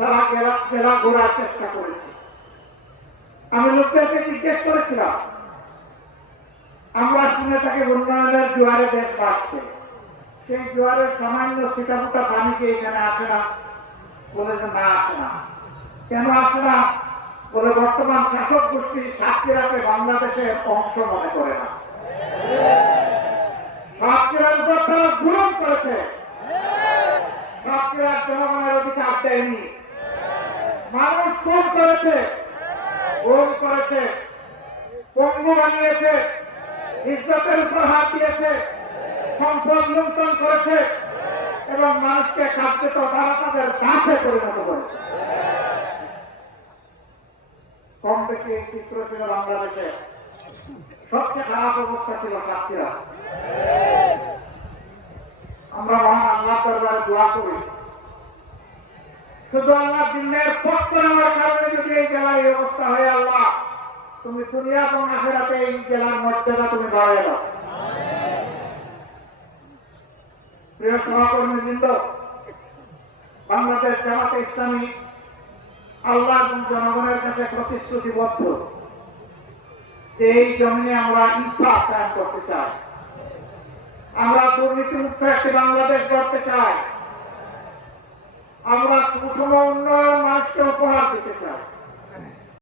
সারা জেলা ঘোরার চেষ্টা করেছি। আমি লোকদেরকে জিজ্ঞেস করেছিলাম, আমরা শুনে থাকি উন্নয়নের জোয়ারে দেশ বাড়ছে, সেই জোয়ারের সামান্য ছিটাফোটা পানি কি এখানে আসে না? বলে যে না, আসে না। কেন আসে না? বলে বর্তমান শাসক গোষ্ঠী সাতক্ষীরাকে বাংলাদেশের অংশ মনে করে না। সাতক্ষীরার উপর তারা জুলুম করেছে, সাতক্ষীরার জনগণের অধিকার দেয়নি, মানুষ খুন করেছে, গুম করেছে, পঙ্গু বানিয়েছে, ইজ্জতের উপর হাত দিয়েছে, সম্পদ লুণ্ঠন করেছে এবং মানুষকে কার্যত তারা তাদের দাসে পরিণত করেছে। কম বেশি এই চিত্র ছিল বাংলাদেশে। সবচেয়ে খারাপ অবস্থা ছিল সাতক্ষীরা। আমরা মহান আল্লাহ দরবারে দোয়া করি, শুধু আল্লাহ দিনের পক্ষ নেওয়ার কারণে যদি এই জেলার এই অবস্থা হয়, আল্লাহ তুমি দুনিয়া এবং আখিরাতে এই জেলার মর্যাদা তুমি বাড়িয়ে দাও। প্রিয় সহকর্মীবৃন্দ, বাংলাদেশ জামাতে ইসলামী আল্লাহ এবং জনগণের কাছে প্রতিশ্রুতিবদ্ধ যে এই জমিনে আমরা ইনসাফ কায়েম করতে চাই, আমরা দুর্নীতিমুক্ত একটি বাংলাদেশ গড়তে চাই, আমরা সুষম উন্নয়ন মানুষকে উপহার দিতে চাই।